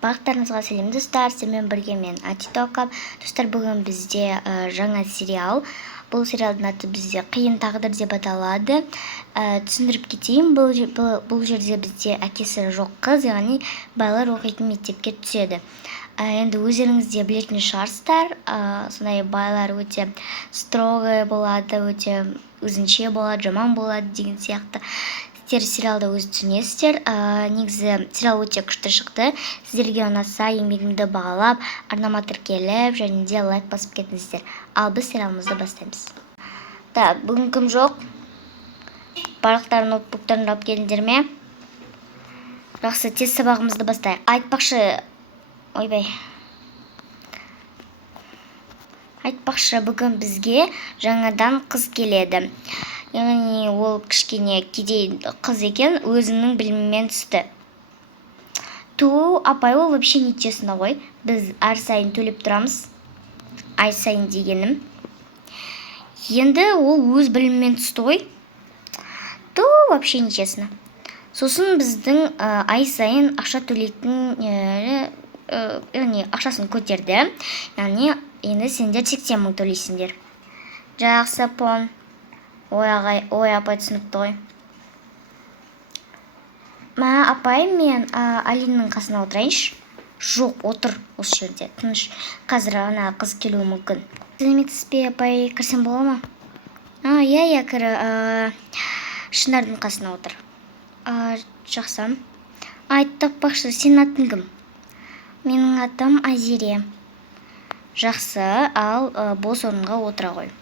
Бақтарыңызға сәлем достар, сіздермен бірге мен Атитока. Достар, бүгін бізде жаңа сериал. Бұл сериалдың аты бізде қиын тағдыр деп аталады. Түсіндіріп кетейін, бұл жерде бізде әкесі жоқ қыз, яғни балалар оқитын мектепке түседі. Енді өздеріңіз де білетін шығарсыздар, сондай балалар өте строгой болады, өте өзінше болады, жаман болады деген сияқты. Сіздер сериалда өзі түсінесіздер. Негізі сериал өте күшті шықты. Сіздерге ұнаса, еңбегімді бағалап, арнама тіркеліп, және де лайк басып кетіңіздер. Ал біз сериалымызды бастаймыз. Бүгін кім жоқ? Барлықтарын ноутбуктарын алып келдіңдер ме? Жақсы, тез сабағымызды бастайық. Айтпақшы, бүгін бізге жаңадан қыз келеді. Яғни ол кішкене кедей қыз екен, өзінің білімімен түсті. Апай, ол вообще нечестно ғой. Біз әр сайын төлеп тұрамыз. Ай сайын дегенім. Енді ол өз білімімен түсті ғой. Вообще нечестно. Сосын біздің ай сайын ақша төлейтін, яғни ақшасын көтерді. Яғни енді сендер 80 мың төлейсіңдер. Жақсы, пон. Ой, апай түсінікті ғой. Апай, мен Алинның қасына отырайыншы? Жоқ, отыр осы жерде, тыныш. Қазір ана қыз келуі мүмкін. Сәлеметсіз бе, апай, кірсем бола ма? Иә, кір. Шынардың қасына отыр. Жақсы. Айтпақшы, сенің атың кім? Менің атым Азире. Жақсы, ал бос орынға отыра ғой.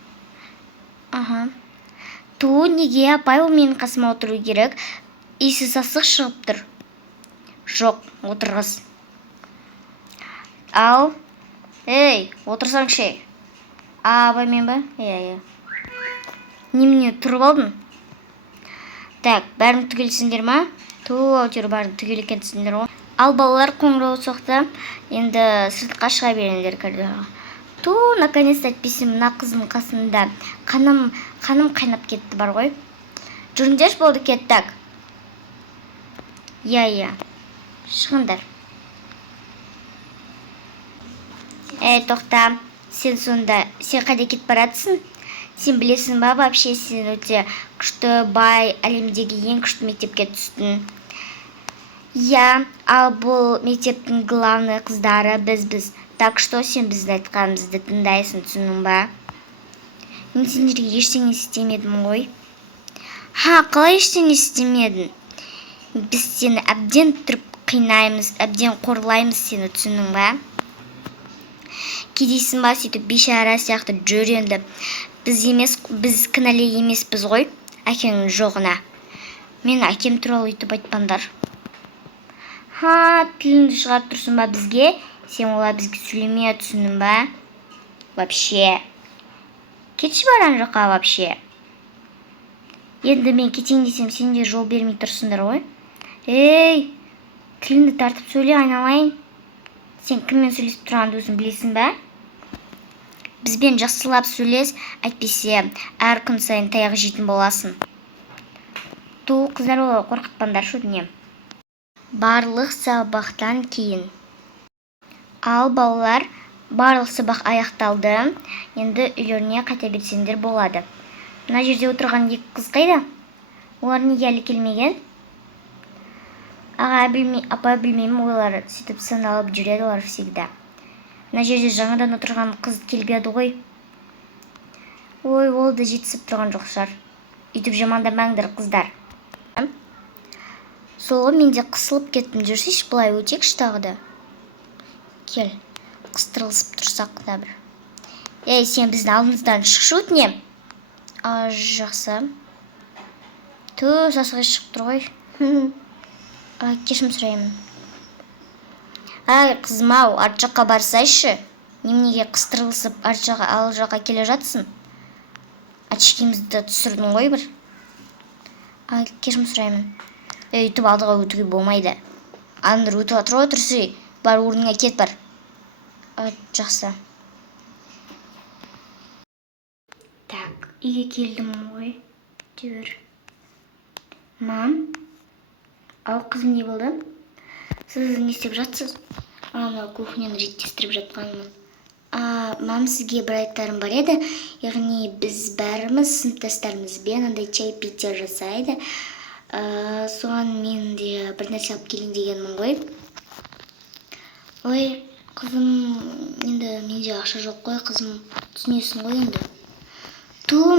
Неге, апай, ол менің қасыма отыру керек? Иісі сасық шығып тұр. Жоқ, отырғыз. Ал, отырсаңшы. Апай, мен ба? Иә. Немене тұрып алдың? Бәрің түгелсіңдер ма? Бәрің түгел екенсіңдер ғой. Ал, балалар, қоңырау соқты. Енді сыртқа шыға беріңдер коридорға. Наконец-то әйтпесем мына қыздың қасында қаным қайнап кетті бар ғой. Жүріңдерші, болды, кеттік. Иә. Шығыңдар. Тоқта, сен қайда кетіп баратсың? Сен білесің ба, вообще сен өте күшті, бай, әлемдегі ең күшті мектепке түстің. Иә, ал бұл мектептің главный қыздары біз. Так что сен бізді айтқанымызды тыңдайсың, түсінің ба? Мен сендерге ештеңе істемедім ғой. Қалай ештеңе істемедің? Біз сені әбден тұрып қинаймыз, әбден қорлаймыз сені, түсінің ба? Кедейсің ба, сөйтіп бейшара сияқты жүр енді. Біз кінәлі емеспіз ғой, әкеңнің жоғына. Мен әкем туралы өйтіп айтпаңдар. Тіліңді шығарып тұрсың ба бізге? Сен олай бізге сөйлеме, түсінің ба? Вообще. Кетші баран жаққа, вообще. Енді мен кетейін десем, сен де жол бермей тұрсыңдар ғой. Тіліңді тартып сөйле, айналайын. Сен кіммен сөйлесіп тұрғанды өзің білесің ба? Бізбен жақсылап сөйлес, әйтпесе әр күн сайын таяқ жейтін боласың. Қыздар, олай қорқытпаңдар, шөдіне. Барлық сабақтан кейін. Ал, балалар, барлық сабақ аяқталды. Енді үйлеріне қайта берсеңдер болады. Мына жерде отырған екі қыз қайда? Олар неге әлі келмеген? Апай, білмеймін, олар сөйтіп саналып жүреді олар всегда. Мына жерде жаңадан отырған қыз келбеді ғой. Ол да жетісіп тұрған жоқ шығар. Үйтіп жамандамаңдар, қыздар. Солғы менде қысылып кеттім, жүрсейші, бұлай өтекші тағы да. Кел, қыстырылысып тұрсақ та бір. Сен біздің алдымыздан шықшы өтінем. Жақсы. Сасығы шығып тұр ғой. Кешірім сұраймын. Қызым-ау, арт жаққа барсайшы. Неменеге қыстырылысып ал жаққа келе жатсың? Очкимізді түсірдің ғой бір. Кешірім сұраймын. Үйтіп алдыға өтуге болмайды. Андыр өтіп атыр ғой тұрсы. Бар, орныңа кет бар. Жақсы. Үйге келдім ғой. Жүр. Мам, ал қызым не болды? Сіз не істеп жатсыз? Мына кухняны реттестіріп жатқанмын. Мам, сізге бір айтарым бар еді. Яғни біз бәріміз сыныптастарымызбен андай чай-пития жасайды. Соған мен де бір нәрсе алып келейін дегенмін ғой. Ой, қызым, енді менде ақша жоқ қой, қызым, түсінесің ғой енді.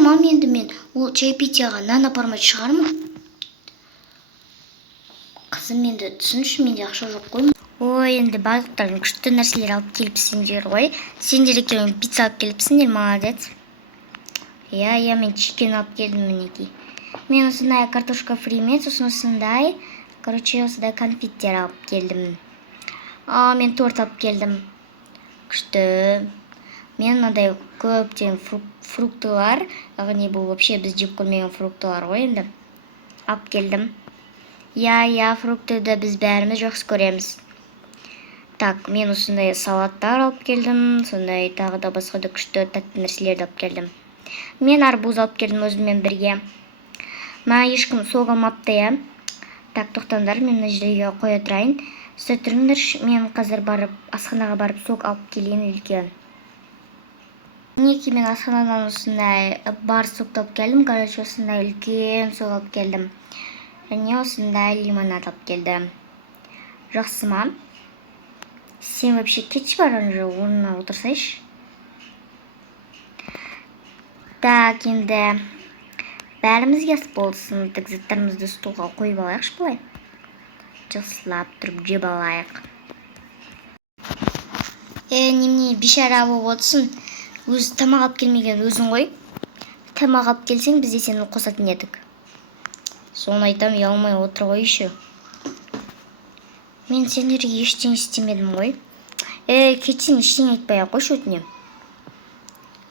Мам, енді мен ол чай-питияға нан апармай шығармын. Қызым, енді түсінші, менде ақша жоқ қой. Ой, енді барлықтарың күшті нәрселер алып келіпсіңдер ғой. Сендер екеуің пицца алып келіпсіңдер, молодец. Я мен чикен алып келдім мінекей. Мен осындай картошка фри емес, осындай, осындай конфеттер алып келдім. Мен торт алып келдім. Күшті. Мен мынандай көптеген фруктылар, яғни бұл вообще біз жеп көрмеген фруктылар ғой енді. Алып келдім. Я, фруктыды біз бәріміз жақсы көреміз. Так, мен осындай салаттар алып келдім, сондай тағы да басқа да күшті тәтті нәрселерді алып келдім. Мен арбуз алып келдім өзіммен бірге. Маған ешкім сок алмапты, я. Так, тоқтаңдар, мен мына жерге қоя тұрайын. Сіз тұрыңдар, мен қазір барып, асханаға барып сок алып келейін үлкен. Мінекей мен асханадан осындай бар сокты алып келдім, осындай үлкен сок алып келдім. Және осындай лимонад алып келдім. Жақсы ма? Сен вообще кетші бар ана орнына отырсайшы. Так, енді бәрімізге ас болсын. Так, заттарымызды столға қойып алайықшы былай. Жақсылап тұрып жеп алайық. Немене бейшара болып отырсың. Өз тамақ алып келмеген өзің ғой. Тамақ алып келсең, біз де сені қосатын едік. Соны айтам, ұялмай отыр ғой еще. Мен сендерге ештеңе істемедім ғой. Кетсең ештеңе айтпай ақ қойшы өтінем.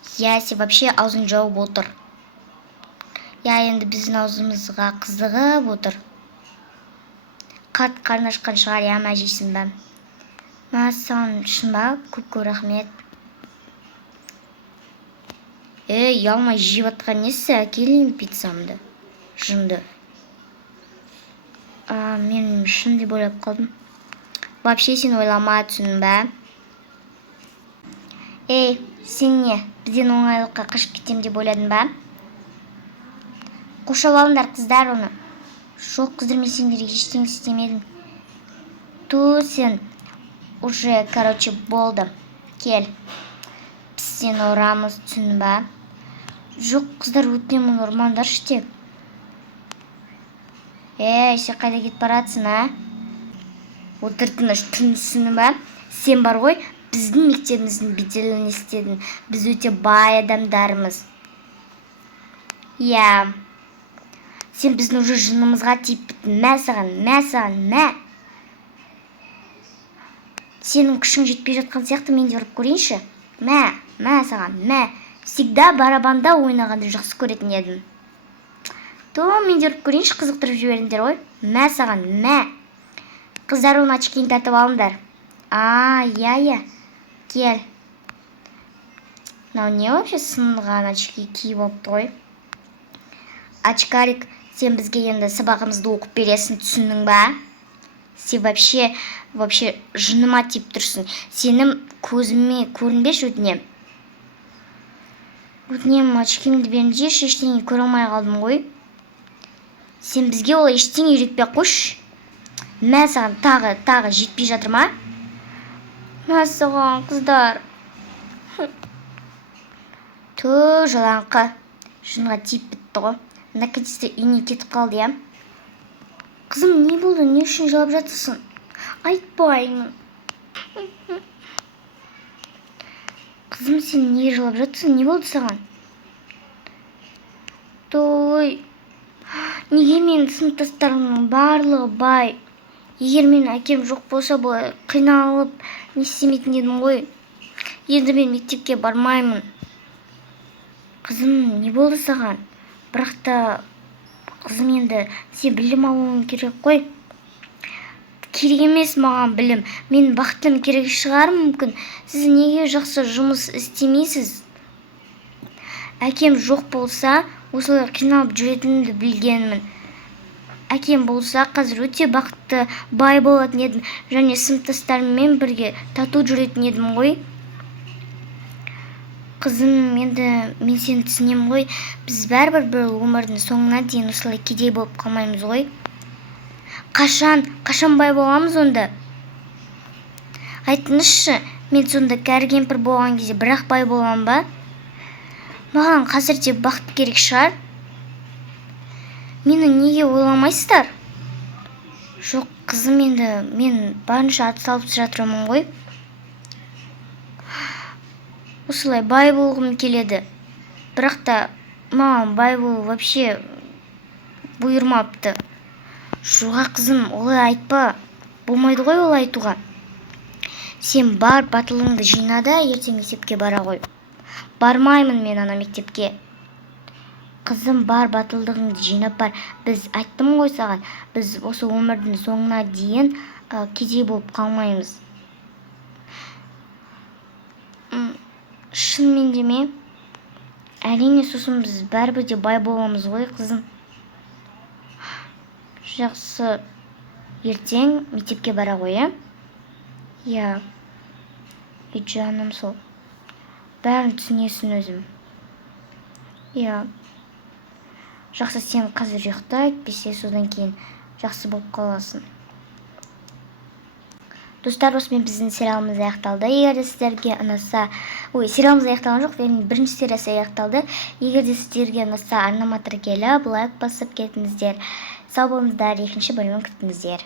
Сен вообще аузын жауып отыр. Енді біздің аузымызға қызығып отыр. Қарны ашқан шығар, ма жейсің ба? Саған шын ба? Көп рахмет. Ұялмай жеп атқан несі? Әкелейін пиццамды. Жынды. Мен шын деп ойлап қалдым. Вообще сен ойлама, түсін бә? Сен не? Бізден оңайлыққа қашып кетем деп ойладың ба? Қошап алыңдар қыздар оны. Жоқ, қыздар, мен сендерге ештеңе істемедім. Сен уже, болды. Кел. Біз сен ұрамыз, түсін бә? Жоқ, қыздар, өтінемін, ұрмаңдаршы тек. Сен қайда кетіп баратсың, а? Отырдың түнісіні бә? Сен бар ғой, біздің мектебіміздің беделін естедің. Біз өте бай адамдарымыз. Сен біздің уже жынымызға тиіп біттің. Мә саған. Сенің күшің жетпей жатқан сияқты мен де ұрып көрейінші. Мә саған. Всегда барабанда ойнағанды жақсы көретін едім. Мен де ұрып көрейінші, қызықтырып жіберіңдер ғой. Мә саған. Қыздар, оны очкиін тәтіп алыңдар. Кел. Не вообще сынған очки киіп опты ғой? Очкарик, сен бізге енді сабағымызды оқып бересің, түсінің ба? Сен вообще жыныма тиіп тұрсың. Сенің көзіме көрінбеш өтінем. Очкимді беріңдеші, ештеңе көре алмай қалдым ғой. Сен бізге ол ештеңе үйретпей қойшы. Мә саған тағы жетпей жатыр ма? Мә саған, қыздар. Жалаңқы. Жынға тиіп бітті ғой. Наконец-то үйіне кетіп қалды, я. Қызым, не болды? Не үшін жылап жатырсың? Айтпаймын. Қызым, сен не жылап жатырсың? Не болды саған? Неге мен сыныптастарымның барлығы бай? Егер мен әкем жоқ болса, бұлай қиналып не істемейтін едім ғой. Енді мен мектепке бармаймын. Қызым, не болды саған? Бірақ та, қызым, енді сен білім алуың керек қой. Керек емес маған білім. Мен бақыттым керек шығар мүмкін. Сіз неге жақсы жұмыс істемейсіз? Әкем жоқ болса, осылай қиналып жүретінімді білгенмін. әкем болса қазір өте бақытты, бай болатын едім, және сыныптастарыммен бірге тату жүретін едім ғой. Қызым, енді мен сені түсінемін ғой, біз бәрібір бір өмірдің соңына дейін осылай кедей болып қалмаймыз ғой. Қашан бай боламыз онда? Айтыңызшы, мен сонда кәрі кемпір болған кезде бірақ бай болам ба? Маған қазірде бақыт керек шығар. Мені неге ойламайсыздар? Жоқ, қызым, енді мен барынша атсалып жатырмын ғой. Осылай бай болғым келеді. Бірақ та маған бай болу вообще бұйырмапты. Жоға, қызым, олай айтпа. Болмайды ғой олай айтуға. Сен бар батылыңды жина да ертең мектепке бара ғой. Бармаймын мен ана мектепке. Қызым, бар батылдығыңды жинап бар. Біз айттым ғой саған, біз осы өмірдің соңына дейін кедей болып қалмаймыз. Шынымен де ме? Әрине, сосын біз бәрібір де бай боламыз ғой, қызым. Жақсы, ертең мектепке бара ғой, ә? Я, жаным сол. Бәрін түсінесің өзім. Я, жақсы, сен қазір ұйықта, әйтпесе содан кейін жақсы болып қаласың. Достар, осымен біздің сериалымыз аяқталды. Егер де сіздерге ұнаса, сериалымыз аяқталған жоқ, бірінші сериясы аяқталды. Егер де сіздерге ұнаса, арнама тіркеліп, лайк басып кетіңіздер. Сау болыңыздар, екінші бөлімін күтіңіздер.